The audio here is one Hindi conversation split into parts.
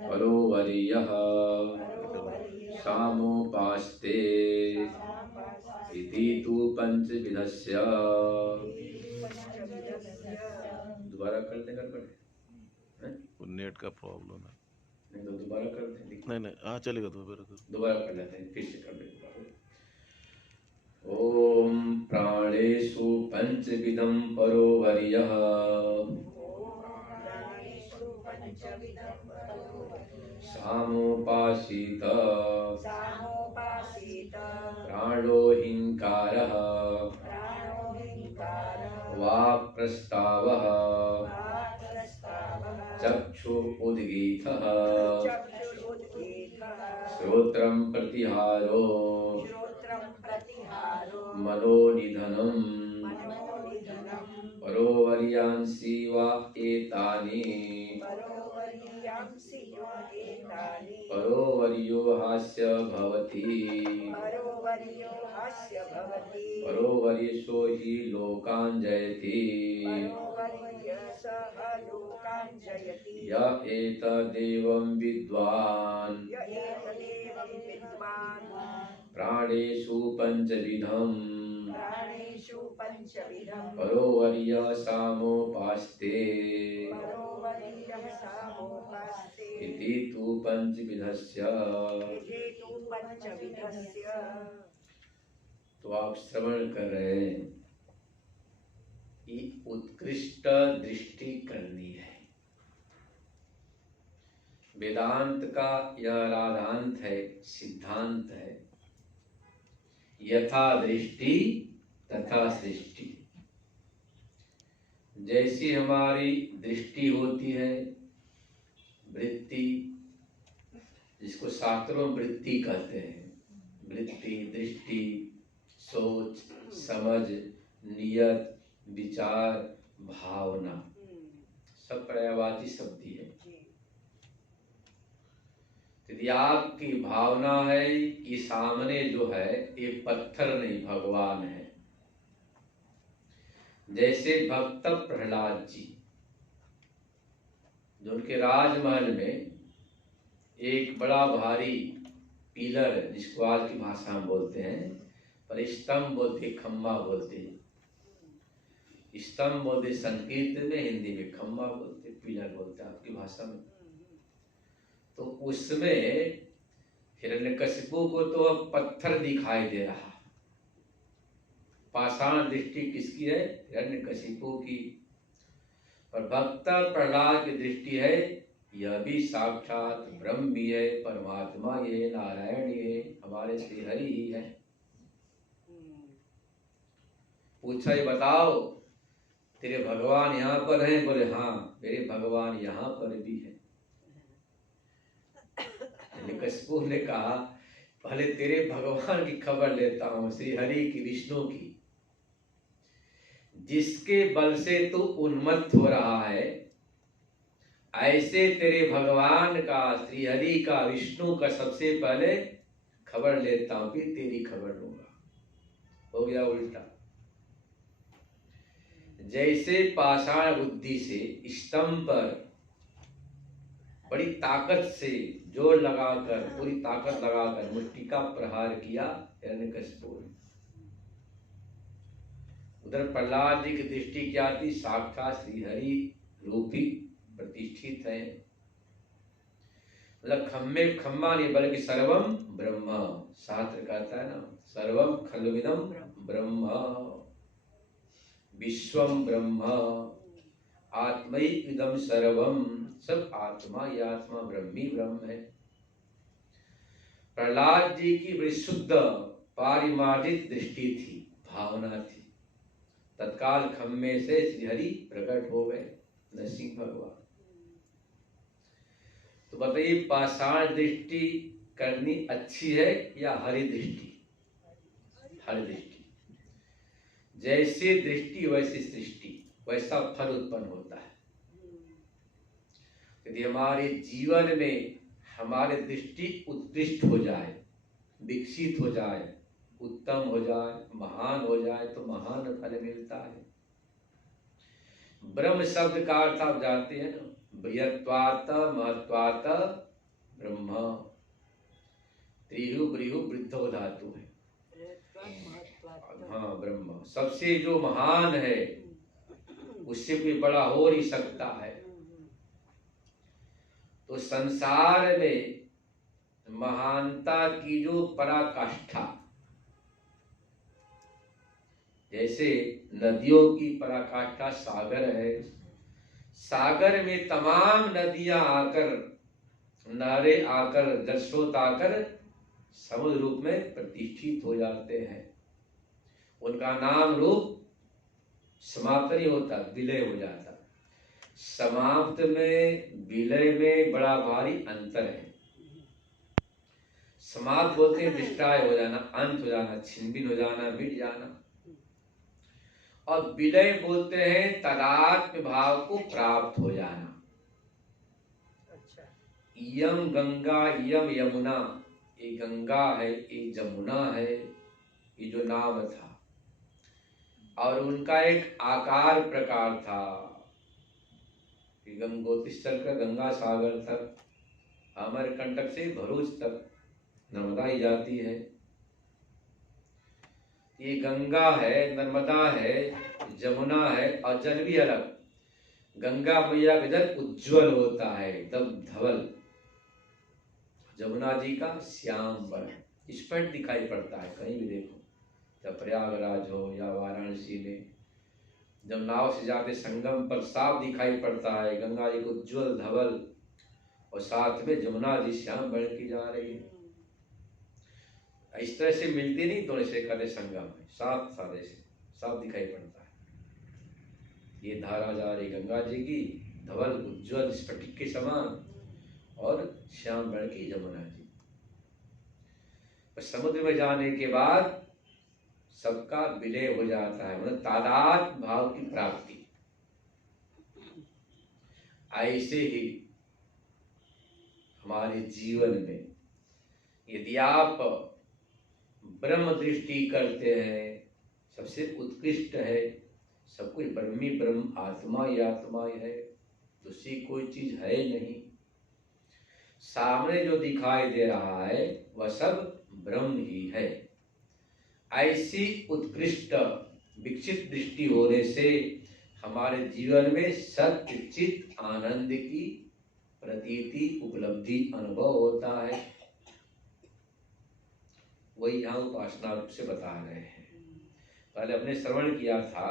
परोवर्यः सामोपास्ते इति तु पंचविधस्य। दोबारा कर दे कर नेट का प्रॉब्लम है। नहीं तो दोबारा करते हैं। नहीं हाँ चलेगा, दोबारा कर लेते हैं, फिर से कर लेते हैं। ओम प्राणेषु पंचविधं परोवर्यः सामोपासीत प्राणो हिंकारः वाक् प्रस्तावः चक्षु उद्गीतः श्रोत्रं प्रतिहारो मनोनिधनम् परोवर्यांसि वा एतानि परोवर्यो हास्य भवति परोवर्यसो हि लोकान् जयति य एतदेवं विद्वान् प्राणेषु पंचविधम् परोवर्य सामोपास्ते इति तु पंचविधस्य। तो आप श्रवण कर रहे हैं कि उत्कृष्ट दृष्टि करनी है। वेदांत का यह राधांत है, सिद्धांत है, यथा दृष्टि तथा सृष्टि। जैसी हमारी दृष्टि होती है, वृत्ति, जिसको शास्त्रों में वृत्ति कहते हैं, वृत्ति, दृष्टि, सोच, समझ, नियत, विचार, भावना, सब पर्यायवाची शब्द है। यदि आपकी भावना है कि सामने जो है ये पत्थर नहीं भगवान है, जैसे भक्त प्रहलाद जी, जो उनके राजमहल में एक बड़ा भारी पिलर, जिसको आज की भाषा में बोलते हैं, पर स्तंभ बोलते, खम्बा बोलते, स्तंभ बोलते संस्कृत में, हिंदी में खम्बा बोलते, पिलर बोलते आपकी भाषा में। तो उसमें हिरण्यकशिपु को तो अब पत्थर दिखाई दे रहा। पाषाण दृष्टि किसकी है? हिरण्यकशिपु की। पर भक्त प्रहलाद की दृष्टि है, यह भी साक्षात ब्रह्म भी है, परमात्मा ये, नारायण ये, हमारे श्री हरि ही है। पूछा, ये बताओ तेरे भगवान यहाँ पर हैं? बोले हाँ, मेरे भगवान यहाँ पर भी है। कशिपु ने कहा, पहले तेरे भगवान की खबर लेता हूँ, श्री हरि की, विष्णु की, जिसके बल से तू उन्मत्त हो रहा है, ऐसे तेरे भगवान का, श्री हरि का, विष्णु का सबसे पहले खबर लेता हूँ, फिर तेरी खबर लूंगा। हो गया उल्टा। जैसे पाषाण बुद्धि से स्तंभ पर बड़ी ताकत से जोर लगाकर, पूरी ताकत लगाकर मुट्ठी का प्रहार किया हिरण्यकशिपु ने। उधर प्रहलाद जी की दृष्टि क्या थी? साक्षात श्री हरि रूपी प्रतिष्ठित है। मतलब खम्मा नहीं, बल्कि सर्वम ब्रह्म, शास्त्र कहता है ना, सर्वम खलुविदम ब्रह्म, विश्वम ब्रह्म, आत्मै इदम सर्वम, सब आत्मा, ये आत्मा ब्रह्मी ब्रह्म है। प्रहलाद जी की बड़ी शुद्ध पारिमार्जित दृष्टि थी, भावना थी। तत्काल खम्मे से श्रीहरि प्रकट हो गए, नरसिंह भगवान। तो बताइए, पाषाण दृष्टि करनी अच्छी है या हरि दृष्टि? हरि दृष्टि। जैसे दृष्टि वैसी सृष्टि, वैसा फल उत्पन्न होता है। यदि हमारे जीवन में हमारी दृष्टि उत्कृष्ट हो जाए, विकसित हो जाए, उत्तम हो जाए, महान हो जाए, तो महान फल मिलता है। ब्रह्म शब्द का अर्थ आप जानते हैं ना, बृहत्वात् महत्वात् ब्रह्म। त्रिहु ब्रीहु वृद्धो धातु है। हाँ, ब्रह्म सबसे जो महान है, उससे कोई बड़ा हो नहीं सकता है। तो संसार में महानता की जो पराकाष्ठा, जैसे नदियों की पराकाष्ठा सागर है, सागर में तमाम नदियां आकर, नहरें आकर, जलस्रोत आकर समुद्र रूप में प्रतिष्ठित हो जाते हैं। उनका नाम रूप समाप्त नहीं होता, विलय हो जाता। समाप्त में विलय में बड़ा भारी अंतर है। समाप्त बोलते हैं डिस्ट्रॉय हो जाना, अंत हो जाना, छिन्न हो जाना, मिट जाना। और विलय बोलते हैं तदात्म भाव को प्राप्त हो जाना। यम गंगा, यम यमुना, ये गंगा है, ये जमुना है, ये जो नाम था, और उनका एक आकार प्रकार था। गंगोत्री से चलकर गंगा सागर तक, अमरकंटक से भरूच तक नर्मदा ही जाती है। ये गंगा है, नर्मदा है, जमुना है, और जल भी अलग। गंगा मैया का जल उज्जवल होता है, एकदम धवल। जमुना जी का श्याम वर्ण स्पष्ट दिखाई पड़ता है। कहीं भी देखो, जब प्रयागराज हो या वाराणसी में, जब नाव से जाते संगम पर साफ दिखाई पड़ता है गंगा जी को उज्जवल धवल, और साथ में जमुना जी श्याम वर्ण की जा रही है। इस तरह से मिलती नहीं, दोनों से करे संगम में साफ सारे से साफ दिखाई पड़ता है। ये धारा जा रही गंगा जी की, धवल उज्जवल स्फटिक के समान, और श्याम वर्ण की जमुना जी। समुद्र में जाने के बाद सबका विलय हो जाता है, मतलब तादात्म्य भाव की प्राप्ति। ऐसे ही हमारे जीवन में यदि आप ब्रह्म दृष्टि करते हैं, सबसे उत्कृष्ट है, सब कुछ ब्रह्मी ब्रह्म, आत्मा ही आत्मा है, दूसरी कोई चीज है नहीं। सामने जो दिखाई दे रहा है वह सब ब्रह्म ही है। ऐसी उत्कृष्ट विकसित दृष्टि होने से हमारे जीवन में सत्य चित आनंद की प्रतीति, उपलब्धि, अनुभव होता है। वही यहाँ उपासना रूप से बता रहे हैं। पहले अपने श्रवण किया था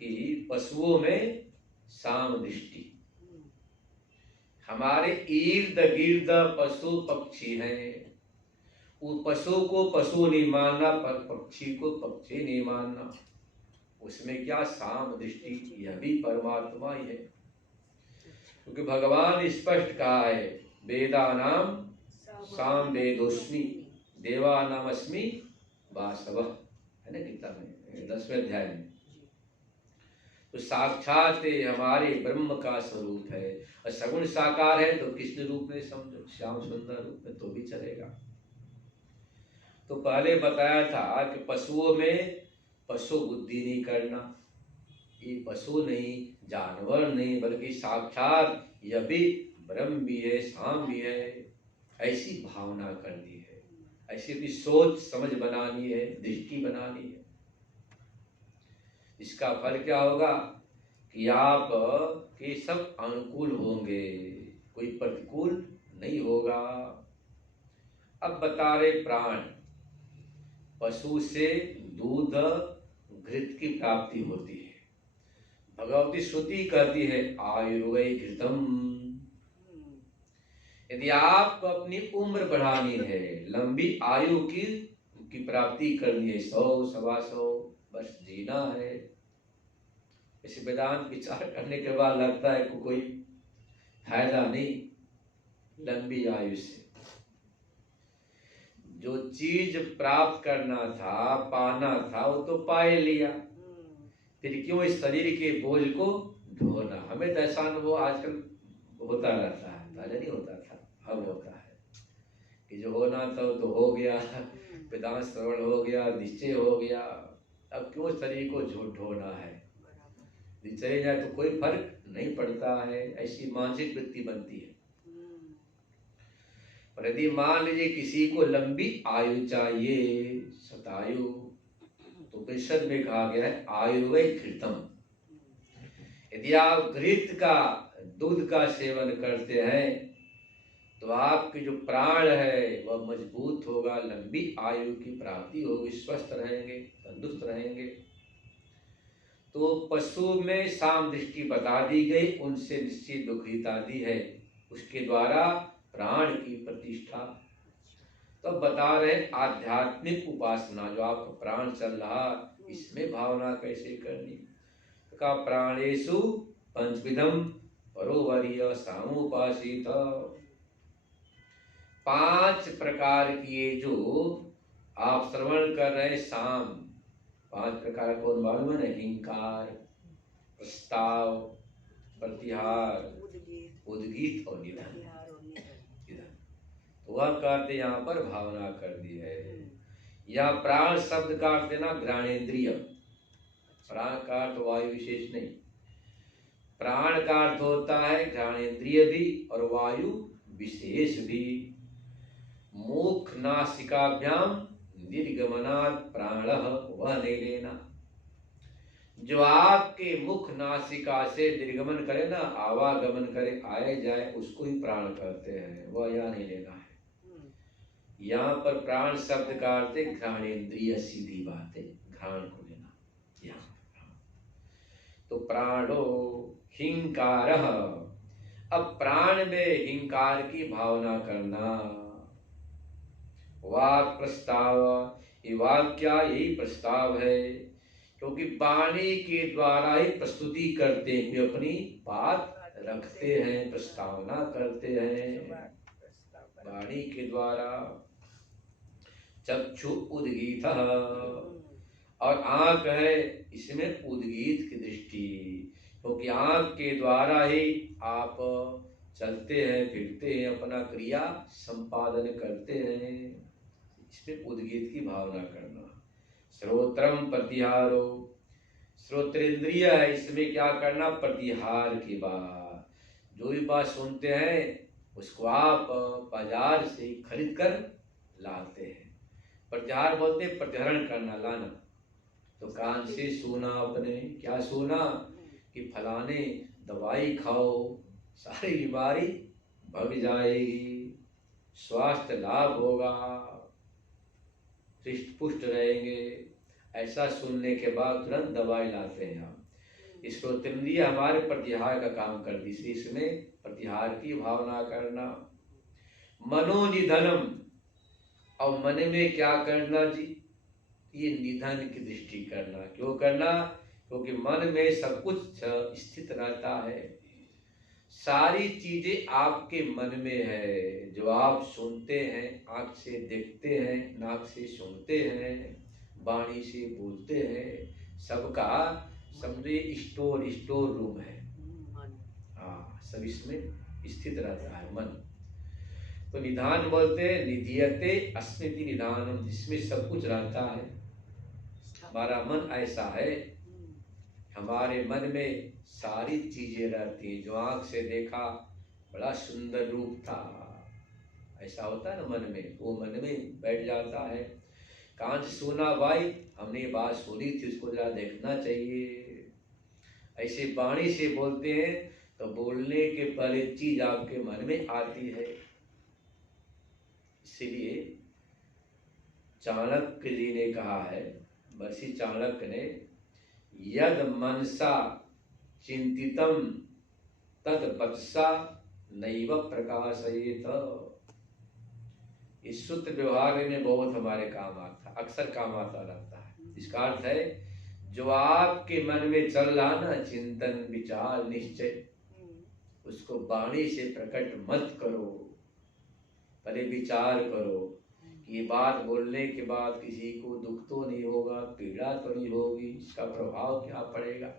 कि पशुओं में साम दृष्टि, हमारे इर्द गिर्द पशु पक्षी हैं, उस पशु को पशु नहीं मानना, पर पक्षी को पक्षी नहीं मानना। उसमें क्या साम दृष्टि, यह भी परमात्मा ही है। क्योंकि भगवान स्पष्ट कहा है, वेदानाम साम वेदोस्मि देवानामस्मि वासवः, है ना गीता में 10वें अध्याय में। तो साक्षात हमारे ब्रह्म का स्वरूप है, और सगुण साकार है तो कृष्ण रूप में समझो, श्याम सुंदर रूप में तो भी चलेगा। तो पहले बताया था कि पशुओं में पशु बुद्धि नहीं करना, ये पशु नहीं, जानवर नहीं, बल्कि साक्षात यह भी ब्रह्म भी है, शाम भी है, ऐसी भावना करनी है, ऐसी अपनी सोच समझ बनानी है, दृष्टि बनानी है। इसका फल क्या होगा कि आप के सब अनुकूल होंगे, कोई प्रतिकूल नहीं होगा। अब बता रहे प्राण, पशु से दूध घृत की प्राप्ति होती है। भगवती श्रुति कहती है आयुर्वै घृतम। यदि आपको अपनी उम्र बढ़ानी है, लंबी आयु की प्राप्ति करनी है, 100 सवा 100 वर्ष जीना है, इसे वेदांत विचार करने के बाद लगता है कि कोई फायदा नहीं लंबी आयु से। जो चीज प्राप्त करना था, पाना था, वो तो पाए लिया, फिर क्यों इस शरीर के बोझ को ढोना। हमें तो ऐसा अनुभव आजकल होता रहता है, पहले नहीं होता था, अब होता है कि जो होना था तो हो गया, वेदांत श्रवण हो गया, निश्चय हो गया, अब क्यों शरीर को ढोना है। चले जाए तो कोई फर्क नहीं पड़ता है, ऐसी मानसिक वृत्ति बनती है। और यदि मान लीजिए किसी को लंबी आयु चाहिए, शतायु, तो उपनिषद में कहा गया है आयुर्वै घृतम। यदि आप घृत का, दूध का सेवन करते हैं तो आपके जो प्राण है वह मजबूत होगा, लंबी आयु की प्राप्ति होगी, स्वस्थ रहेंगे, तंदुरुस्त रहेंगे। तो पशु में साम दृष्टि बता दी गई, उनसे निश्चित दुखित आदि है, उसके द्वारा प्राण की प्रतिष्ठा। तो बता रहे आध्यात्मिक उपासना, जो आपका प्राण चल रहा, इसमें भावना कैसे करनी। तो कहा प्राणेषु पंचविधम परोवर्य सामुपासित। 5 प्रकार की ये जो आप श्रवण कर रहे साम, 5 प्रकार कौन मालूम है? हिंकार, प्रस्ताव, प्रतिहार, उद्गीत और निधन। तो वह कहते यहाँ पर भावना कर दी है। या प्राण शब्द का अर्थ देना घ्राणेन्द्रिय, प्राण का अर्थ वायु विशेष नहीं, प्राण का अर्थ होता है घ्राणेन्द्रिय भी और वायु विशेष भी। मुख नासिकाभ्याम निर्गमनात् प्राणः, वह नहीं लेना। जो आपके मुख नासिका से निर्गमन करे ना, आवागमन करे, आए जाए, उसको ही प्राण कहते हैं, वह यहाँ नहीं लेना है। यहाँ पर प्राण शब्द का अर्थ है घ्राणेन्द्रिय, सीधी बात है, घ्राण को लेना यहाँ। तो प्राणो हिंकारः, अब प्राण में हिंकार की भावना करना। वाक् प्रस्ताव, ये वाक्य यही प्रस्ताव है, क्योंकि वाणी के द्वारा ही प्रस्तुति करते हुए अपनी बात रखते हैं, प्रस्तावना करते हैं वाणी के द्वारा। चक्षु उद्गीत, और आंख है, इसमें उद्गीत की दृष्टि, क्योंकि आंख के द्वारा ही आप चलते हैं, फिरते हैं, अपना क्रिया संपादन करते हैं, इसमें उद्गीत की भावना करना। श्रोत्रम प्रतिहारो, श्रोत्रेंद्रिय है, इसमें क्या करना? प्रतिहार की बात, जो भी बात सुनते हैं उसको आप बाजार से खरीद कर लाते हैं। प्रतिहार बोलते हैं प्रतिहरण करना, लाना। तो कान से सुना आपने, क्या सुना? कि फलाने दवाई खाओ, सारी बीमारी भग जाएगी, स्वास्थ्य लाभ होगा, हृष्ट पुष्ट रहेंगे। ऐसा सुनने के बाद तुरंत दवाई लाते हैं हम। इस श्रोतेंद्रिय हमारे प्रतिहार का काम करती, इसमें प्रतिहार की भावना करना। मनोनिधनम, और मन में क्या करना जी? ये निधन की दृष्टि करना। क्यों करना? क्योंकि मन में सब कुछ स्थित रहता है, सारी चीजें आपके मन में है। जो आप सुनते हैं, आंख से देखते हैं, नाक से सुनते हैं, वाणी से बोलते हैं, सबका समझे स्टोर रूम है। हाँ, सब इसमें स्थित रहता है मन। तो निधान बोलते हैं निधीयते अस्मिति निधानम, जिसमें सब कुछ रहता है। हमारा मन ऐसा है, हमारे मन में सारी चीजें रहती हैं। जो आंख से देखा बड़ा सुंदर रूप था, ऐसा होता है ना मन में, वो मन में बैठ जाता है। कान से सुना, भाई हमने ये बात सुनी थी, उसको जरा देखना चाहिए। ऐसे वाणी से बोलते हैं तो बोलने के पहले चीज आपके मन में आती है। इसीलिए चाणक्य जी ने कहा है, महर्षि चाणक्य ने, यद मनसा चिंतितम तद वत्सा नैव प्रकाशयेत। इस सूत्र व्यवहार में बहुत हमारे काम आता, अक्सर काम आता रहता है। इसका अर्थ है, जो आपके मन में चल रहा ना चिंतन, विचार, निश्चय, उसको वाणी से प्रकट मत करो। पहले विचार करो कि ये बात बोलने के बाद किसी को दुख तो नहीं होगा, पीड़ा तो नहीं होगी, इसका प्रभाव क्या पड़ेगा।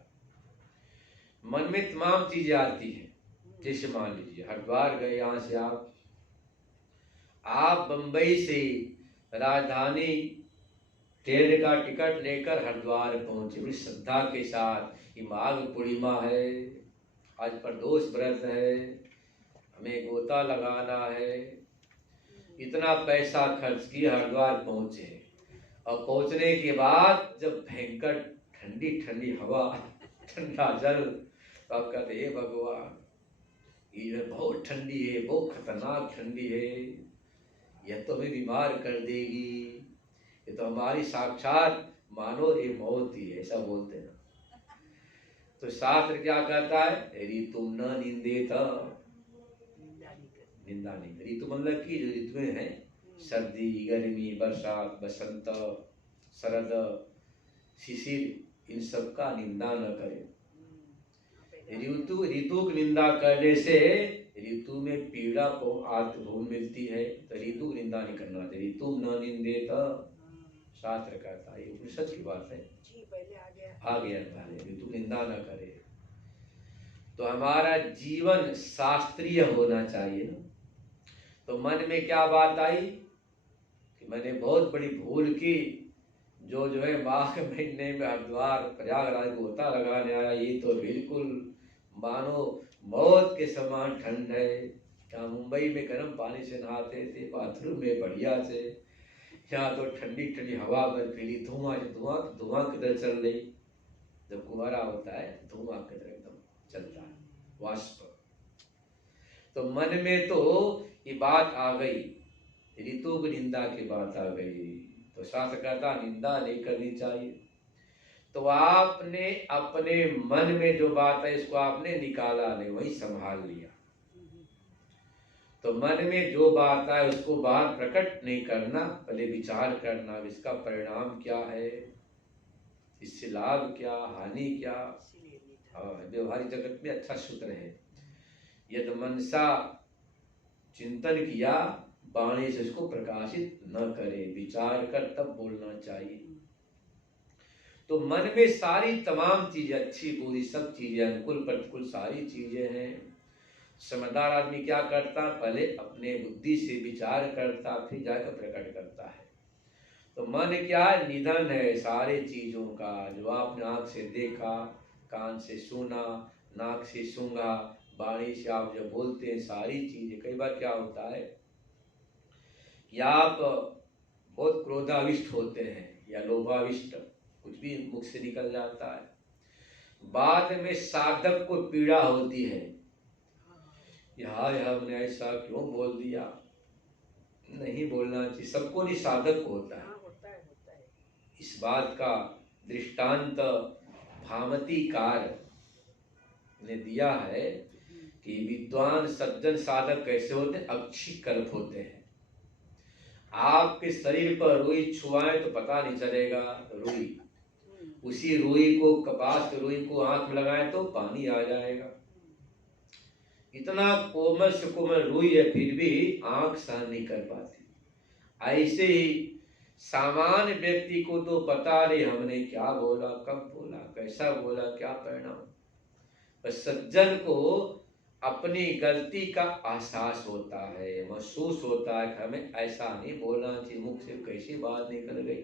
मन में तमाम चीजें आती हैं। जैसे मान लीजिए हरिद्वार गए, यहाँ से आप बंबई से राजधानी ट्रेन का टिकट लेकर हरिद्वार पहुंचे, बड़ी श्रद्धा के साथ। ये माघ पूर्णिमा है, आज प्रदोष व्रत है, हमें गोता लगाना है, इतना पैसा खर्च किया, हरिद्वार पहुंचे और पहुंचने के बाद जब भयंकर ठंडी ठंडी हवा, ठंडा जल, तो आप कहते हे भगवान ये बहुत ठंडी है, बहुत खतरनाक ठंडी है, यह तो हमें बीमार कर देगी, ये तो हमारी साक्षात मानो ये मौत ही है, ऐसा बोलते हैं। तो शास्त्र क्या कहता है, ऋतु न निंदेत, निंदा नहीं। ऋतु मतलब की जो ऋतुएं हैं, सर्दी, गर्मी, बरसात, बसंत, शरद, शिशिर, इन सब का निंदा न करें। ऋतु की निंदा करने से ऋतु में पीड़ा को भूल मिलती है, तो ऋतु की निंदा नहीं करना चाहिए। ऋतु न निंदेत, शास्त्र कहता है, उपनिषद की बात है, आ गया पहले, ऋतु निंदा न करे। तो हमारा जीवन शास्त्रीय होना चाहिए ना। तो मन में क्या बात आई कि मैंने बहुत बड़ी भूल की, जो है माघ महीने में हरिद्वार प्रयागराज गोता लगाने आया, ये तो बिल्कुल मानो मौत के समान ठंड है। यहाँ मुंबई में गर्म पानी से नहाते थे, बाथरूम में बढ़िया से, यहाँ तो ठंडी ठंडी हवा बर्फीली, धुआं धुआं किधर चल रही, जब कुहारा होता है धुआं किधर एकदम चलता है, वाष्प। तो मन में तो ये बात आ गई, ऋतु की निंदा की बात आ गई, तो शास्त्र कहता निंदा नहीं करनी चाहिए। तो आपने अपने मन में जो बात है इसको आपने निकाला नहीं, वही संभाल लिया। तो मन में जो बात है उसको बाहर प्रकट नहीं करना, पहले विचार करना इसका परिणाम क्या है, इससे लाभ क्या, हानि क्या। हाँ, व्यवहारिक जगत में अच्छा सूत्र है, यदि मनसा चिंतन किया, वाणी से इसको प्रकाशित न करे, विचार कर तब बोलना चाहिए। तो मन में सारी तमाम चीजें, अच्छी बुरी सब चीजें, अनुकूल प्रतिकूल सारी चीजें हैं। समझदार आदमी क्या करता, पहले अपने बुद्धि से विचार करता, फिर जाकर प्रकट करता है। तो मन क्या है, निधन है सारे चीजों का, जो आपने आंख से देखा, कान से सुना, नाक से सूंघा, वाणी से आप जब बोलते हैं, सारी चीजें। कई बार क्या होता है कि आप बहुत क्रोधाविष्ट होते हैं या लोभाविष्ट, कुछ भी मुख से निकल जाता है, बाद में साधक को पीड़ा होती है, यार हमने ऐसा क्यों बोल दिया, नहीं बोलना चाहिए, सबको नहीं साधक को होता है। इस बात का दृष्टांत भामतीकार ने दिया है कि विद्वान सज्जन साधक कैसे होते हैं, अक्षी कल्प होते हैं। आपके शरीर पर रुई छुआए तो पता नहीं चलेगा, रुई, उसी रुई को, कपास की रुई को आंख में लगाए तो पानी आ जाएगा। इतना कोमल से कोमल रुई है, फिर भी आंख सहन नहीं कर पाती। ऐसे ही सामान्य व्यक्ति को तो पता नहीं हमने क्या बोला, कब बोला, कैसा बोला, क्या परिणाम। पर सज्जन को अपनी गलती का एहसास होता है, महसूस होता है कि हमें ऐसा नहीं बोलना चाहिए, मुख से कैसी बात निकल गई।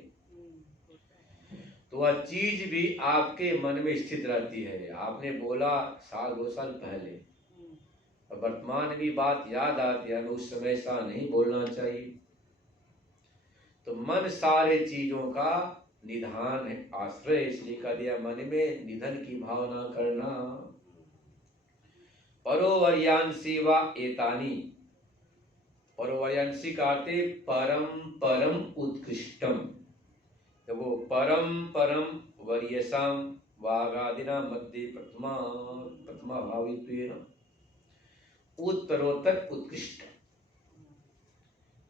तो वह चीज भी आपके मन में स्थित रहती है। आपने बोला साल 2 साल पहले, और वर्तमान में भी बात याद आती है, हमें उस समय ऐसा नहीं बोलना चाहिए। तो मन सारे चीजों का निधान है, आश्रय, इसलिए कह दिया मन में निधन की भावना करना। परोवर्यांसी व एतानी, परोवर्यांसी का अर्थ है परम परम उत्कृष्टम। तो वो परम परम वर्यसाम वागादिना मध्य प्रथमा भावित्वेन, उत्तरोत्तर उत्कृष्ट,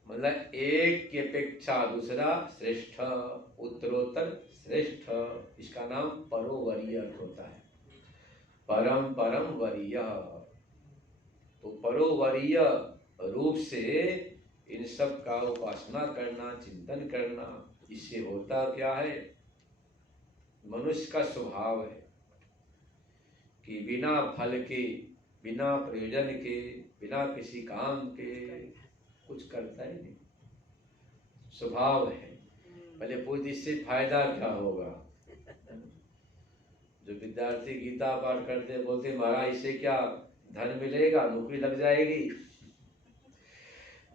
मतलब एक की अपेक्षा दूसरा श्रेष्ठ, उत्तरोत्तर श्रेष्ठ, इसका नाम परोवर्य होता है, परम परम वर्य। तो परोवर्य रूप से इन सब का उपासना करना, चिंतन करना, इससे होता क्या है, मनुष्य का स्वभाव है कि बिना फल के, बिना प्रयोजन के, बिना किसी काम के कुछ करता ही नहीं, स्वभाव है। पहले पूछ इससे फायदा क्या होगा, जो विद्यार्थी गीता पाठ करते बोलते महाराज इससे क्या धन मिलेगा, नौकरी लग जाएगी।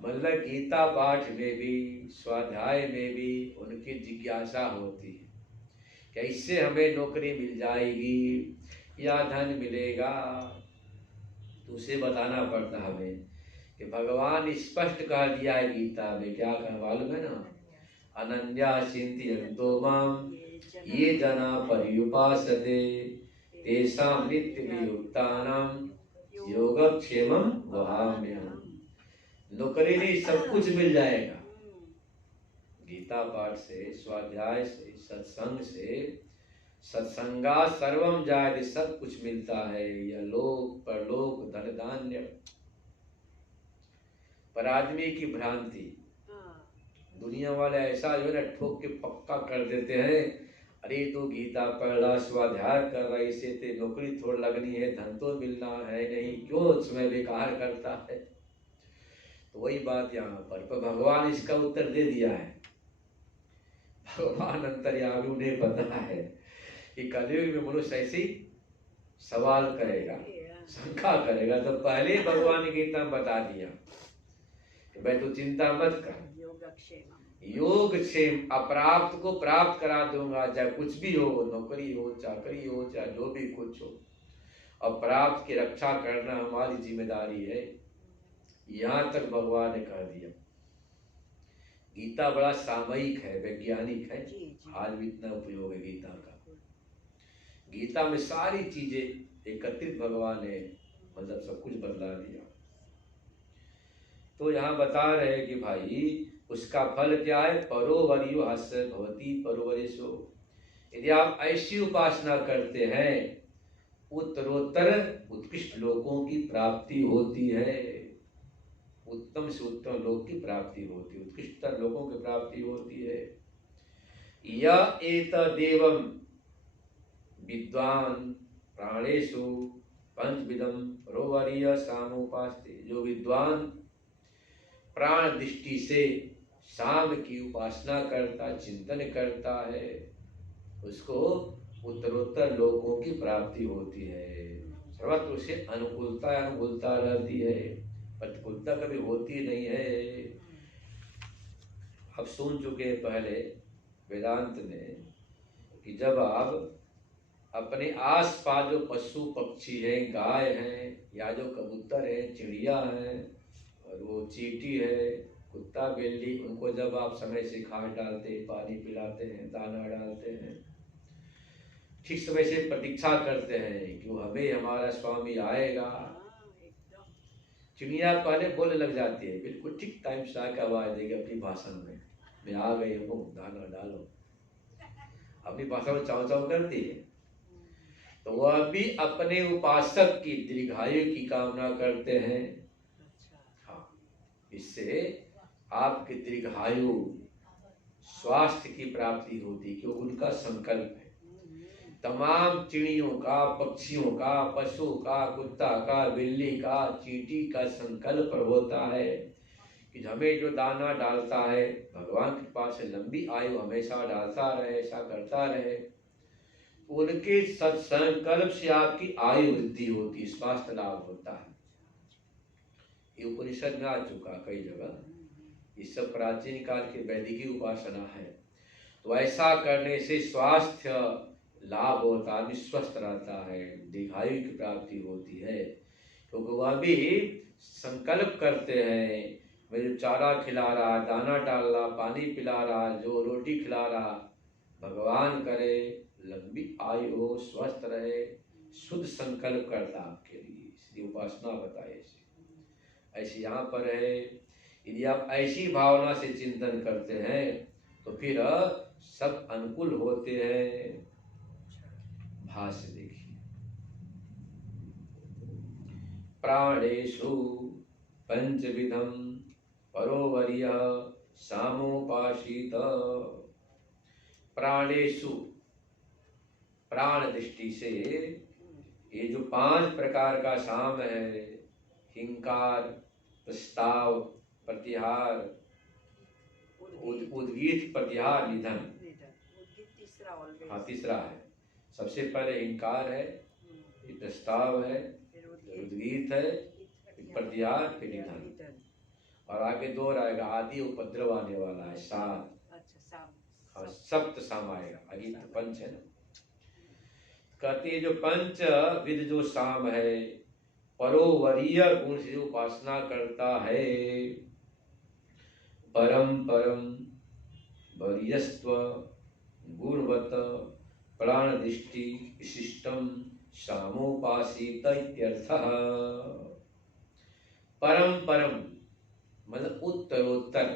मतलब गीता पाठ में भी, स्वाध्याय में भी उनकी जिज्ञासा होती है कि इससे हमें नौकरी मिल जाएगी या धन मिलेगा। तो उसे बताना पड़ता हमें कि भगवान स्पष्ट कह दिया है गीता में, क्या कहा मालूम है ना, अनन्या चिंतयन्तो माम ये जना पर्युपासते तेषां नित्यनियुक्तानां योगक्षेमं वहाम्यहम्। नौकरी नहीं, सब कुछ मिल जाएगा। गीता पाठ से, स्वाध्याय से, सत्संग से, सत्संगा सर्वम जायते, सब कुछ मिलता है। यह लोक परलोक धन धान्य। पर आदमी की भ्रांति, दुनिया वाले ऐसा जो है ना ठोक के पक्का कर देते हैं, अरे तो गीता पढ़ रहा, स्वाध्याय कर रहा, इससे ते नौकरी थोड़ी लगनी है, धन तो मिलना है नहीं, क्यों समय बेकार करता है। तो वही बात यहाँ पर भगवान इसका उत्तर दे दिया है। भगवान अंतर्यामी, उन्हें पता है कि कलयुग में मनुष्य ऐसी सवाल करेगा, शंका करेगा, तो पहले भगवान ने गीता में बता दिया कि भाई तू चिंता मत कर, योगक्षेम, अप्राप्त को प्राप्त करा दूंगा, चाहे कुछ भी हो, नौकरी हो, चाकरी हो, चाहे जो भी कुछ हो, और प्राप्त की रक्षा करना हमारी जिम्मेदारी है। यहाँ तक भगवान ने कह दिया। गीता बड़ा सामयिक है, वैज्ञानिक है, आज भी इतना उपयोग है गीता का। गीता में सारी चीजें एकत्रित भगवान ने मतलब सब कुछ बदला दिया। तो यहाँ बता रहे हैं कि भाई उसका फल क्या है, परोवरियो हस्य भवती परोवरिशो। यदि आप ऐसी उपासना करते हैं उत्तरोत्तर उत्कृष्ट लोगों की प्राप्ति होती है, उत्तम से उत्तम लोक की प्राप्ति होती है, उत्कृष्टतर लोगों की प्राप्ति होती है। यह एतदेवं विद्वान प्राणेषु पंचविधम परोवरीय सामुपास्ते। जो विद्वान प्राण दृष्टि से शाम की उपासना करता, चिंतन करता है, उसको उत्तरोत्तर लोकों की प्राप्ति होती है। सर्वत्र उसे अनुकूलता अनुकूलता रहती है, प्रतिकूलता कभी होती नहीं है। अब सुन चुके पहले वेदांत में कि जब आप अपने आसपास जो पशु पक्षी हैं, गाय हैं, या जो कबूतर है, चिड़िया है, और वो चींटी है, कुत्ता बिल्ली, उनको जब आप समय से खाद डालते, पानी पिलाते हैं, दाना डालते हैं, ठीक समय से प्रतीक्षा करते हैं कि वो हमें हमारा स्वामी आएगा। चिड़िया पहले बोलने लग जाती है, बिल्कुल ठीक टाइम से आकर आवाज देगी अपनी भाषा में, मैं आ गई हूँ, दाना डालो, अपनी भाषा में चाव चाव करती है। तो वह भी अपने उपासक की दीर्घायु की कामना करते हैं। हाँ, इससे आपकी दीर्घायु स्वास्थ्य की प्राप्ति होती, क्योंकि उनका संकल्प है। तमाम चिड़ियों का, पक्षियों का, पशु का, कुत्ता का, बिल्ली का, चींटी का संकल्प होता है कि हमें जो दाना डालता है, भगवान के पास से लंबी आयु हमेशा डालता रहे, ऐसा करता रहे। उनके सत्संकल्प से आपकी आयु वृद्धि होती, स्वास्थ्य लाभ होता है। ये उपनिषद में आ चुका कई जगह, इस सब प्राचीन काल की वैदिकी उपासना है। तो ऐसा करने से स्वास्थ्य लाभ होता है, आदमी स्वस्थ रहता है, दीर्घायु की प्राप्ति होती है। क्योंकि वह भी संकल्प करते हैं, मैं जो चारा खिला रहा, दाना डाल रहा, पानी पिला रहा, जो रोटी खिला रहा, भगवान करे लंबी आयु हो, स्वस्थ रहे, शुद्ध संकल्प करता आपके लिए, इसलिए उपासना बताए। ऐसे यहाँ पर है, यदि आप ऐसी भावना से चिंतन करते हैं तो फिर सब अनुकूल होते हैं। भाष्य देखिए, प्राणेषु पंचविधम परोवर्य सामोपासित। प्राणेषु, प्राण दृष्टि से ये जो 5 प्रकार का साम है, हिंकार, प्रस्ताव, प्रतिहार, उद्गीत, प्रतिहार, निधन, हाँ तीसरा है, सबसे पहले हिंकार है, फिर प्रस्ताव है, फिर उद्गीत है, फिर प्रतिहार, फिर निधन, और आगे दो आएगा आदि उपद्रव आने वाला है, सात। हाँ, सप्त साम आएगा, आगे तो पंच है ना। कहते हैं जो पंच विध जो साम है, परोवरीय गुण से उपासना करता है, परम परम वरीयस्त्व गुणवत प्राण दृष्टि विशिष्टम सामोपासित इत्यर्थः। परम परम मतलब उत्तरोत्तर,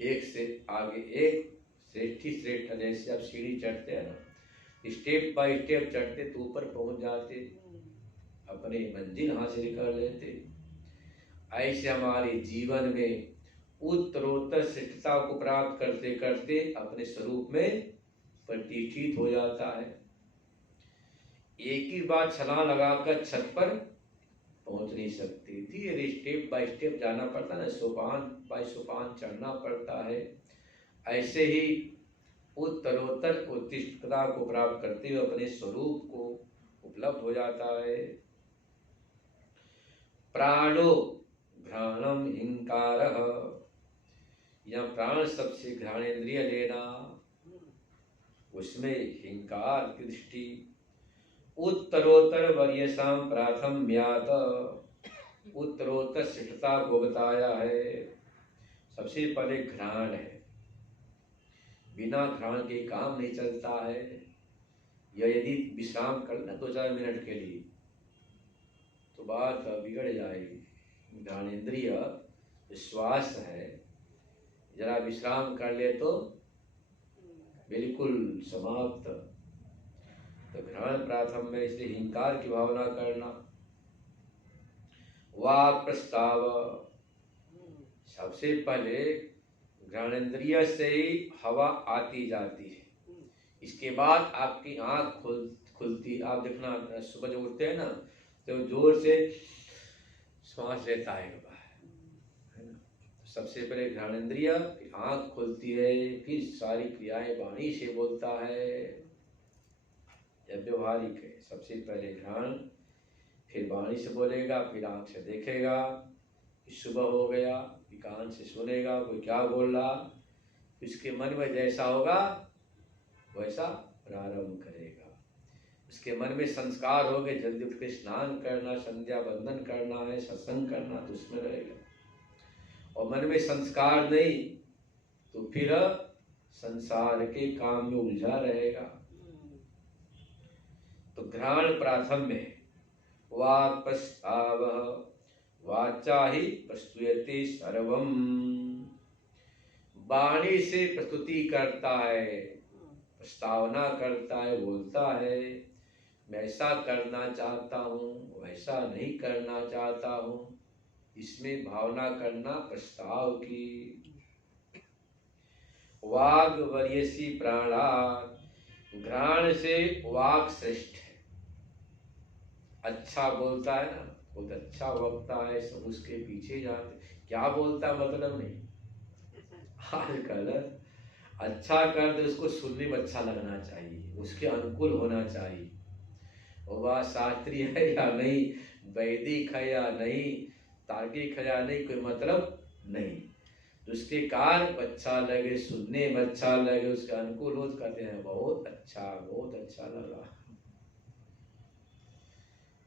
एक से आगे एक, श्रेष्ठी श्रेष्ठ। जैसे आप सीढ़ी चढ़ते हैं ना, स्टेप बाय स्टेप चढ़ते तो ऊपर पहुंच जाते, अपनी मंजिल हासिल कर लेते। ऐसे हमारे जीवन में उत्तरोत्तर श्रेष्ठता को प्राप्त करते करते अपने स्वरूप में प्रतिष्ठित हो जाता है। एक ही बार छलांग लगाकर छत पर पहुंच नहीं सकती, धीरे स्टेप बाय स्टेप जाना पड़ता है, सोपान बाय सोपान चढ़ना पड़ता है। ऐसे ही उत्तरोत्तर उत्कृष्टता को प्राप्त करते हुए अपने स्वरूप को उपलब्ध हो जाता है। प्राणो घ्राणम हिंकारः, यह प्राण सबसे घ्राणेन्द्रिय लेना, उसमें हिंकार की दृष्टि। उत्तरोत्तर वर्यसाम प्राथम्यात, उत्तरोत्तर श्रेष्ठता को बताया है। सबसे पहले घ्राण है, बिना घ्राण के काम नहीं चलता है। यह यदि विश्राम करना 2-4 मिनट के लिए तो बात बिगड़ जाएगी। घ्राणेन्द्रिय श्वास है, जरा विश्राम कर ले तो बिल्कुल समाप्त। तो घ्राण प्राथम में, इसलिए हिंकार की भावना करना। वाक प्रस्ताव, सबसे पहले घ्राणेन्द्रिय से ही हवा आती जाती है, इसके बाद आपकी आंख खुलती। आप देखना सुबह जब उठते हैं ना तो जोर से श्वास लेता है ना। सबसे पहले घ्राणेन्द्रिय, फिर आंख खुलती है, फिर सारी क्रियाएं वाणी से बोलता है। यह व्यवहारिक है। सबसे पहले घ्राण, फिर वाणी से बोलेगा, फिर आंख से देखेगा, फिर सुबह हो गया, फिर कान से सुनेगा कोई क्या बोल रहा, उसके मन में जैसा होगा वैसा प्रारंभ करेगा। उसके मन में संस्कार हो गए, जल्दी उठ के स्नान करना, संध्या बंदन करना है, सत्संग करना, तो उसमें रहेगा। और मन में संस्कार नहीं तो फिर संसार के काम में उलझा रहेगा। तो घ्राण प्राथम्य है। वाक् प्रस्ताव, वाचा ही प्रस्तुयते सर्वम, वाणी से प्रस्तुति करता है, प्रस्तावना करता है, बोलता है। मैं ऐसा करना चाहता हूँ, वैसा नहीं करना चाहता हूँ, इसमें भावना करना प्रस्ताव की। वाग वर्यसी प्राणात्, घ्राण से वाक श्रेष्ठ है। अच्छा बोलता है ना, बहुत अच्छा वक्ता है, सब उसके पीछे जाते। क्या बोलता मतलब नहीं, आजकल अच्छा कर दे, उसको सुनने में अच्छा लगना चाहिए, उसके अनुकूल होना चाहिए। वह शास्त्रीय है या नहीं, वैदिक है या नहीं, तार्किक है या नहीं, कोई मतलब नहीं। उसके कार्य अच्छा लगे, सुनने में अच्छा लगे, उसके अनुकूल हो, कहते हैं बहुत अच्छा लगा।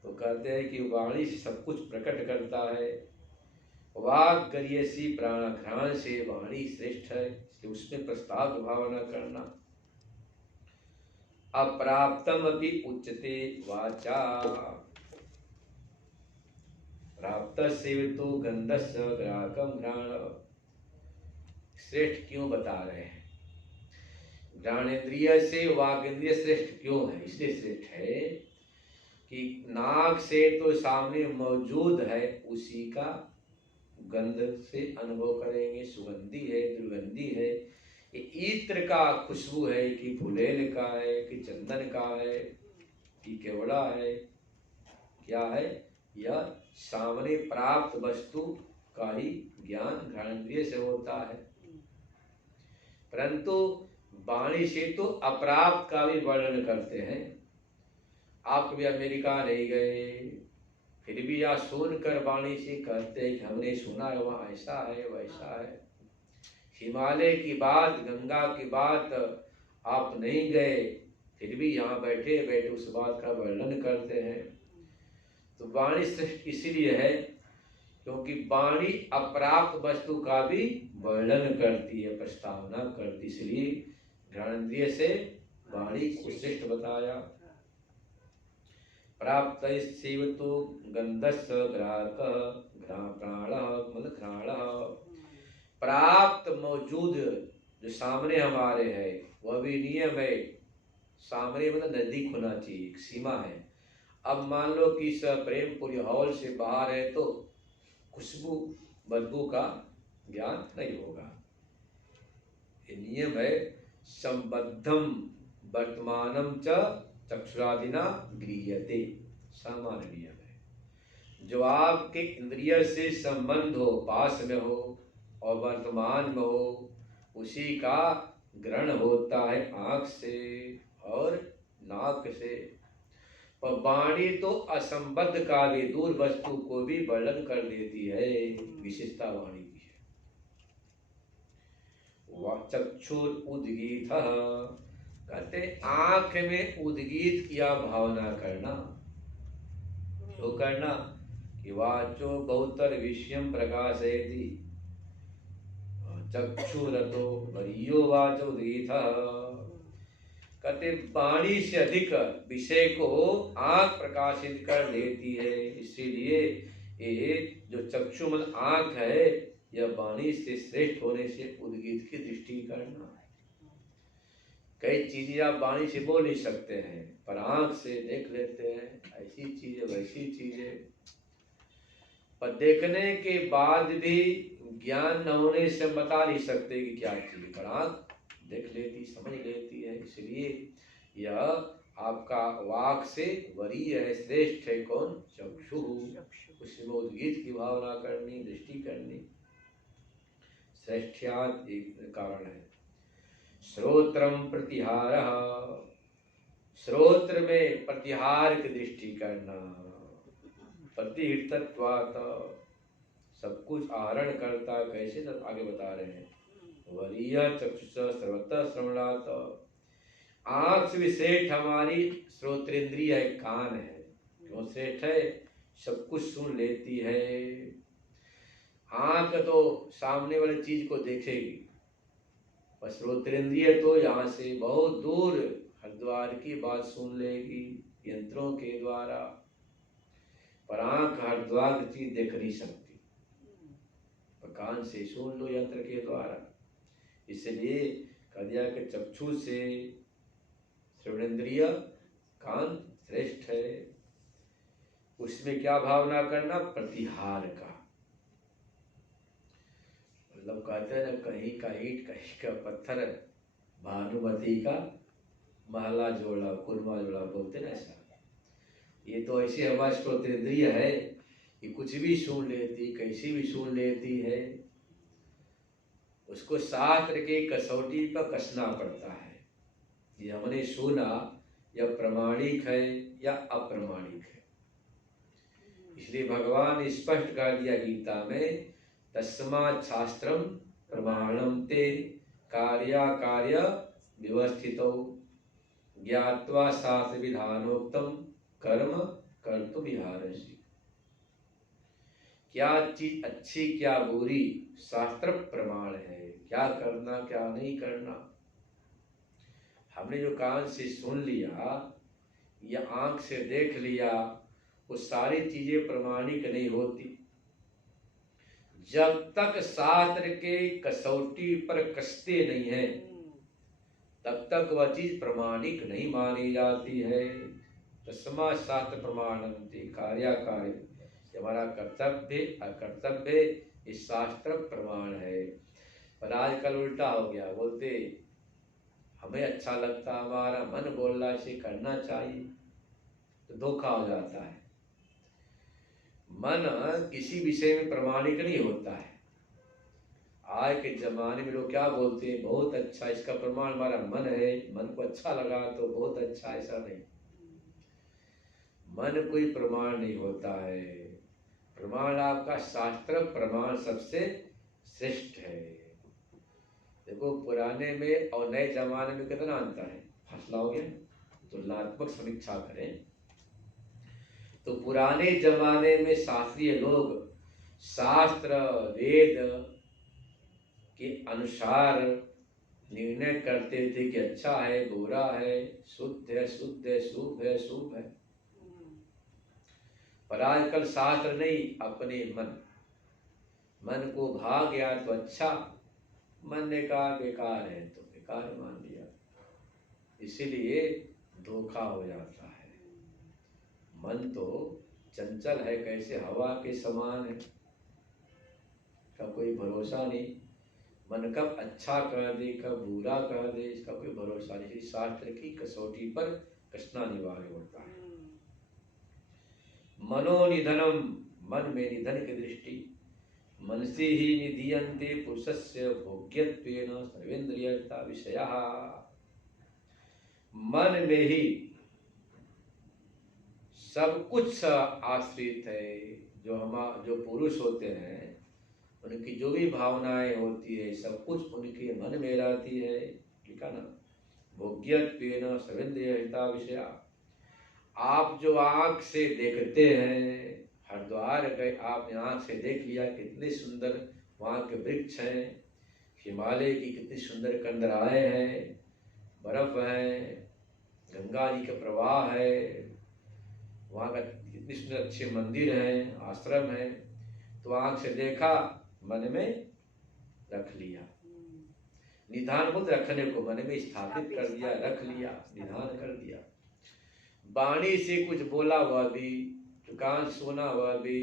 तो कहते हैं कि वाणी से सब कुछ प्रकट करता है। वाक गरियसी प्राण, घ्राण से वाणी श्रेष्ठ है, इसलिए उसमें प्रस्ताव की भावना करना। अप्राप्तम अपि उच्यते वाचा, प्राप्त सेवितो गंधस्य ग्राहकम घ्राण। श्रेष्ठ क्यों बता रहे हैं? घ्राणेन्द्रिय से वागेंद्रिय श्रेष्ठ क्यों है? इसलिए श्रेष्ठ है कि नाक से तो सामने मौजूद है, उसी का गंध से अनुभव करेंगे। सुगंधी है, दुर्गंधी है, ये इत्र का खुशबू है कि फुलेल का है कि चंदन का है कि केवड़ा है, क्या है? यह सामने प्राप्त वस्तु का ही ज्ञान घ्राणेन्द्रिय से होता है। परंतु वाणी से तो अप्राप्त का भी वर्णन करते हैं। आप कभी अमेरिका नहीं गए, फिर भी आप सुनकर वाणी से कहते हैं कि हमने सुना है वहाँ ऐसा है वैसा है। हिमालय की बात, गंगा की बात आप नहीं गए, फिर भी यहाँ बैठे बैठे उस बात का वर्णन करते हैं। तो वाणी श्रेष्ठ इसलिए है क्योंकि वाणी अप्राप्त वस्तु का भी वर्णन करती है, प्रस्तावना करती, इसलिए घ्राणेन्द्रिय से वाणी को श्रेष्ठ बताया। प्राप्त सेवतो गंधस्य ग्राहक प्राण मतलब घ्राण। प्राप्त मौजूद जो सामने हमारे है वह भी नियम है। सामने मतलब नजदीक होना चाहिए, एक सीमा है। अब मान लो कि इस प्रेमपुरी हॉल से बाहर है तो खुशबू बदबू का ज्ञान नहीं होगा। ये नियम है। संबद्धम वर्तमानम च चक्षुरादिना गृह्यते, सामान्य नियम है। जो आपके इंद्रिय से संबंध हो, पास में हो और वर्तमान में हो, उसी का ग्रहण होता है आंख से और नाक से। पर वाणी तो असंबद्ध का भी, दूर वस्तु को भी वर्णन कर देती है, विशेषता वाणी की है। चक्षुर उद्गीत, कहते आंख में उद्गीत किया भावना करना। तो करना कि वाचो बहुतर विषयम प्रकाशयति, चक्षुरतो वरीयो वाचो उद्गीत। कहते वाणी से अधिक विषय को आंख प्रकाशित कर देती है, इसीलिए ये जो चक्षु मन आंख है यह वाणी से श्रेष्ठ होने से उद्गीत की दृष्टि करना। कई चीजें आप वाणी से बोल नहीं सकते हैं पर आंख से देख लेते हैं, ऐसी चीजें वैसी चीजें। पर देखने के बाद भी ज्ञान न होने से बता नहीं सकते कि क्या चीज, पर आंख देख लेती, समझ लेती है। इसलिए यह आपका वाक से वरीय है, श्रेष्ठ है। कौन? चक्षु। उसमें उद्गीत की भावना करनी, दृष्टि करनी, श्रेष्ठ्यात एक कारण है। श्रोत्रम प्रतिहारः, श्रोत्र में प्रतिहार की दृष्टि करना। प्रतिहितत्वात्, सब कुछ आहरण करता, कैसे तो आगे बता रहे हैं। वरीय चक्षुष सर्वतः श्रवणात्, आंख से भी श्रेष्ठ हमारी श्रोत्रेंद्रिय है, कान है। क्यों श्रेष्ठ है? सब कुछ सुन लेती है। आंख तो सामने वाली चीज को देखेगी, पर श्रोत्रेंद्रिय तो यहाँ से बहुत दूर हरिद्वार की बात सुन लेगी यंत्रों के द्वारा, पर आंख हरिद्वार की चीज देख नहीं सकती, पर कान से सुन लो यंत्र के द्वारा। इसलिए कह दिया कि चक्षु से श्रवणेन्द्रिय, कान श्रेष्ठ है। उसमें क्या भावना करना? प्रतिहार का। मतलब कहते हैं ना, कहीं का ईंट कहीं का पत्थर, भानुमति का महला जोड़ा, कुरमा जोड़ा, बोलते ना ऐसा। ये तो ऐसे हमारी श्रोत्रेंद्रिय है कि कुछ भी सुन लेती, कैसी भी सुन लेती है। उसको शास्त्र के कसौटी पर कसना पड़ता है, ये हमने सुना यह प्रमाणिक है या अप्रमाणिक है। इसलिए भगवान ने स्पष्ट कर दिया गीता में, तस्मात् शास्त्रम प्रमाणम ते कार्याकार्य व्यवस्थितौ ज्ञात्वा शास्त्र विधानोक्तम कर्म कर्तुमिहारसि। क्या चीज अच्छी क्या बुरी, शास्त्र प्रमाण है। क्या करना क्या नहीं करना। हमने जो कान से सुन लिया या आंख से देख लिया, वो सारी चीजें प्रमाणिक नहीं होती। जब तक शास्त्र के कसौटी पर कसते नहीं है तब तक वह चीज प्रमाणिक नहीं मानी जाती है। तस्मात् शास्त्र प्रमाणन्ते कार्याकार्य, हमारा कर्तव्य अकर्तव्य इस शास्त्र प्रमाण है। पर आजकल उल्टा हो गया, बोलते हमें अच्छा लगता, हमारा मन बोल रहा इसे करना चाहिए, तो धोखा हो जाता है। मन किसी विषय में प्रमाणिक नहीं होता है। आज के जमाने में लोग क्या बोलते हैं, बहुत अच्छा, इसका प्रमाण हमारा मन है, मन को अच्छा लगा तो बहुत अच्छा। ऐसा नहीं, मन कोई प्रमाण नहीं होता है। प्रमाण आपका शास्त्र प्रमाण सबसे श्रेष्ठ है। देखो पुराने में और नए जमाने में कितना अंतर है, फैसला हो गया। तुलनात्मक समीक्षा करें तो पुराने जमाने में शास्त्रीय लोग शास्त्र वेद के अनुसार निर्णय करते थे कि अच्छा है बुरा है, शुद्ध है शुद्ध है, शुभ है शुभ है। पर आजकल शास्त्र नहीं, अपने मन को भा गया तो अच्छा, मन ने कहा बेकार है तो बेकार मान लिया, इसीलिए धोखा हो जाता है। मन तो चंचल है, कैसे हवा के समान है, का कोई भरोसा नहीं। मन कब अच्छा कर दे कब बुरा कर दे, इसका कोई भरोसा नहीं। शास्त्र की कसौटी पर कसना अनिवार्य होता है। मनोनिधनम, मन में निधन की दृष्टि, मन से ही निधीयन्ते पुरुषस्य भोग्यत्वेन सर्वेन्द्रियता विषयः। मन में ही सब कुछ आश्रित है। जो पुरुष होते हैं उनकी जो भी भावनाएं होती है सब कुछ उनके मन में रहती है। ठीक है ना, भोग्यत्वेन सर्वेन्द्रियता विषया। आप जो आंख से देखते हैं, हरिद्वार गए आपने आंख से देख लिया कितने सुंदर वहाँ के वृक्ष हैं, हिमालय की कितनी सुंदर कंदराएं हैं, बर्फ है, गंगा जी का प्रवाह है, वहाँ का कितनी सुंदर अच्छे मंदिर हैं, आश्रम है। तो आंख से देखा, मन में रख लिया, निधान खुद रखने को मन में स्थापित कर दिया, रख लिया, निधान कर दिया। वाणी से कुछ बोला हुआ भी, कान सुना हुआ भी,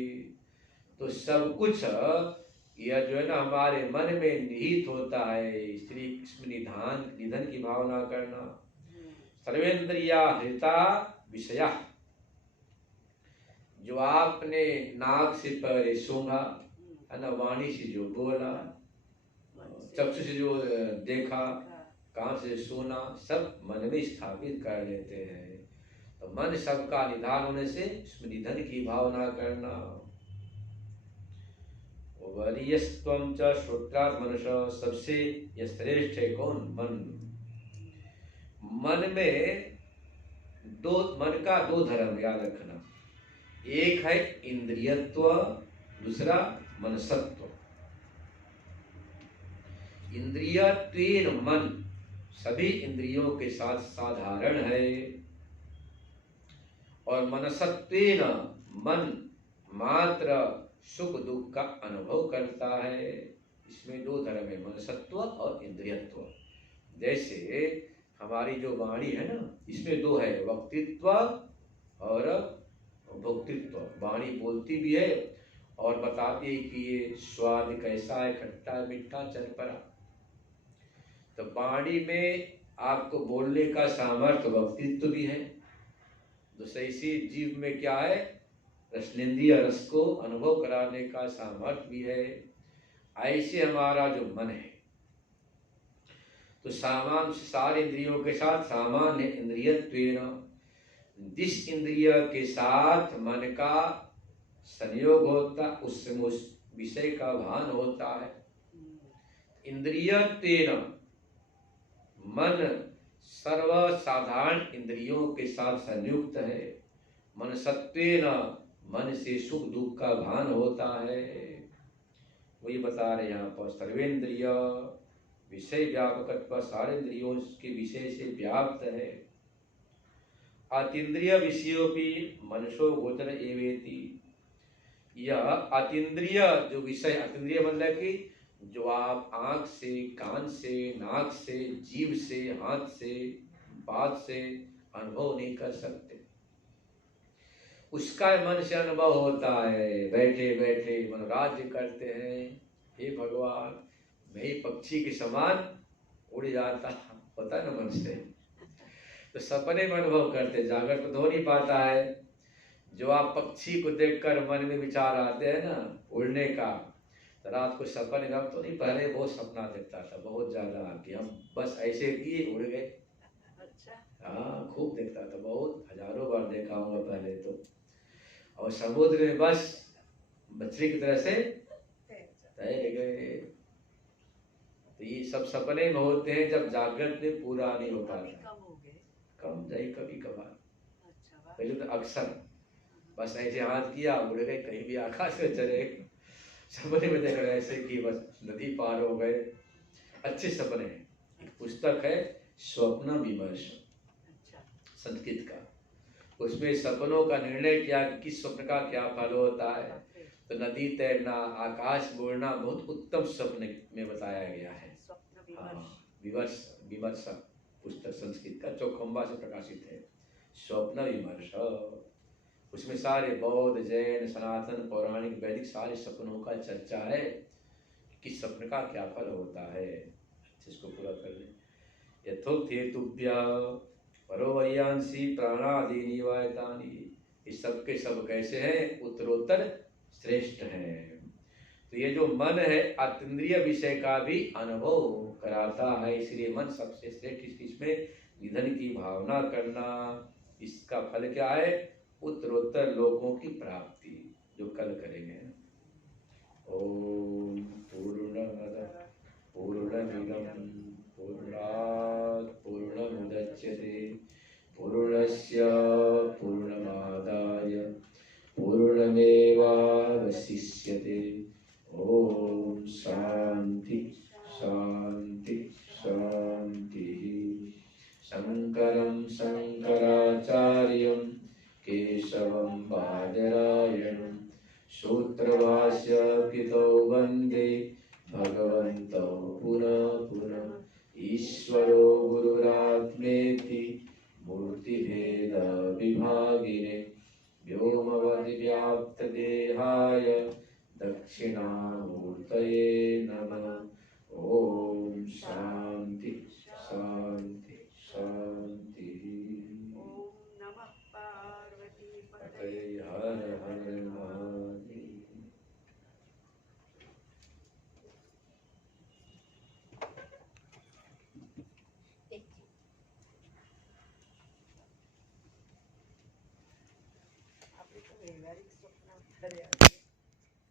तो सब कुछ यह जो है ना हमारे मन में निहित होता है। श्री कृष्ण निधन की भावना करना। सर्वेन्द्रिया हृता विषया, जो आपने नाक से पहले सूंघा है ना, वाणी से जो बोला, चक्षु से जो देखा, कान से सुना, सब मन में स्थापित कर लेते हैं। तो मन सबका निधान होने से निधन की भावना करना। वरीयस्त्वं च श्रोत्रात् मनुष्य, सबसे यह श्रेष्ठ है कौन? मन। मन में मन का दो धर्म याद रखना, एक है इंद्रियत्व, दूसरा मनसत्व। इंद्रियत्वेन मन सभी इंद्रियों के साथ साधारण है, और मनसत्वेन मन मात्र सुख दुख का अनुभव करता है। इसमें दो धर्म है, मनसत्व और इंद्रियत्व। जैसे हमारी जो वाणी है ना, इसमें दो है, वक्तृत्व और भोक्तृत्व। वाणी बोलती भी है और बताती है कि ये स्वाद कैसा है, खट्टा मीठा चरपरा। तो वाणी में आपको बोलने का सामर्थ्य, वक्तृत्व भी है। दूसरे इसी जीव में क्या है, रसनेन्द्रिय रस को अनुभव कराने का सामर्थ्य भी है। ऐसे हमारा जो मन है, तो सारे इंद्रियों के साथ सामान्य इंद्रियत्वेन, जिस इंद्रिय के साथ मन का संयोग होता उसमें उस विषय का भान होता है। इंद्रियत्वेन मन सर्वसाधारण इंद्रियों के साथ संयुक्त है। मनसत्वेन मन से सुख दुख का भान होता है। वही बता रहे यहाँ पर, सर्वेन्द्रिय विषय व्यापकत्व, सारे इंद्रियों के विषय से व्याप्त है। अतीन्द्रिय विषयोपि मनसो गोचर एवेति। यह अतीन्द्रिय जो विषय, अतीन्द्रिय मतलब कि जो आप आंख से, कान से, नाक से, जीभ से, हाथ से, बात से अनुभव नहीं कर सकते, उसका मन से अनुभव होता है। बैठे बैठे मनोराज्य करते हैं, हे भगवान मैं ही पक्षी के समान उड़ जाता, होता है ना मन से। तो सपने में अनुभव करते, जागृत तो हो नहीं पाता है। जो आप पक्षी को देखकर मन में विचार आते हैं ना उड़ने का, तो रात को सपन गम तो नहीं, पहले बहुत सपना देखता था, बहुत ज्यादा कि हम बस ऐसे किए उड़ गए। हाँ खूब देखता था, बहुत हजारों बार देखा हूँ पहले तो। और समुद्र में बस मछली की तरह से तैर गए। तो ये सब सपने में होते हैं जब जागृत में पूरा नहीं हो पाता। कम जाए कभी कभार, पहले तो अक्सर बस ऐसे हाथ किया उड़ गए, कहीं भी आकाश में चले गए। सपने में देख रहे ऐसे कि बस नदी पार हो गए। अच्छे सपने हैं। एक पुस्तक है स्वप्न विमर्श, संस्कृत का, उसमें सपनों का निर्णय किया कि किस स्वप्न का क्या फल होता है। तो नदी तैरना, आकाश बोलना बहुत उत्तम स्वप्न में बताया गया है। विमर्श, विमर्श पुस्तक संस्कृत का चौखंबा से प्रकाशित है, स्वप्न विमर्श। उसमें सारे बौद्ध, जैन, सनातन, पौराणिक, वैदिक सारे सपनों का चर्चा है, किस स्वप्न का क्या फल होता है। इसको पूरा कर ले। यथोक्तेतुभ्य परो वैयांसी प्राणादि निवायतानि, इस सब के सब कैसे हैं, उत्तरोत्तर श्रेष्ठ हैं। तो ये जो मन है अतीन्द्रिय विषय का भी अनुभव कराता है, इसलिए मन सबसे श्रेष्ठ। इसमें निधन की भावना करना, इसका फल क्या है, उत्तरोत्तर लोकों की प्राप्ति, जो कल करेंगे। ओम पूर्णमदः पूर्णमिदं पूर्णात् पूर्णमुदच्यते पूर्णस्य पूर्णमादाय पूर्णमेवावशिष्यते। ओम शांति शांति शांति। शंकरं शंकराचार्यं केशवं बादरायणं सूत्रभाष्य कृतौ वन्दे भगवन्तौ पुनः पुनः। ईश्वरो गुरुरात्मेति मूर्तिभेद विभागिने व्योमवद्व्याप्तदेहाय दक्षिणामूर्तये नमः। ओम शांति शांति शांति। ओम नमः पार्वती पतये हर हर महादेव। આપણે તો વ્યવહારિક સ્વપ્ન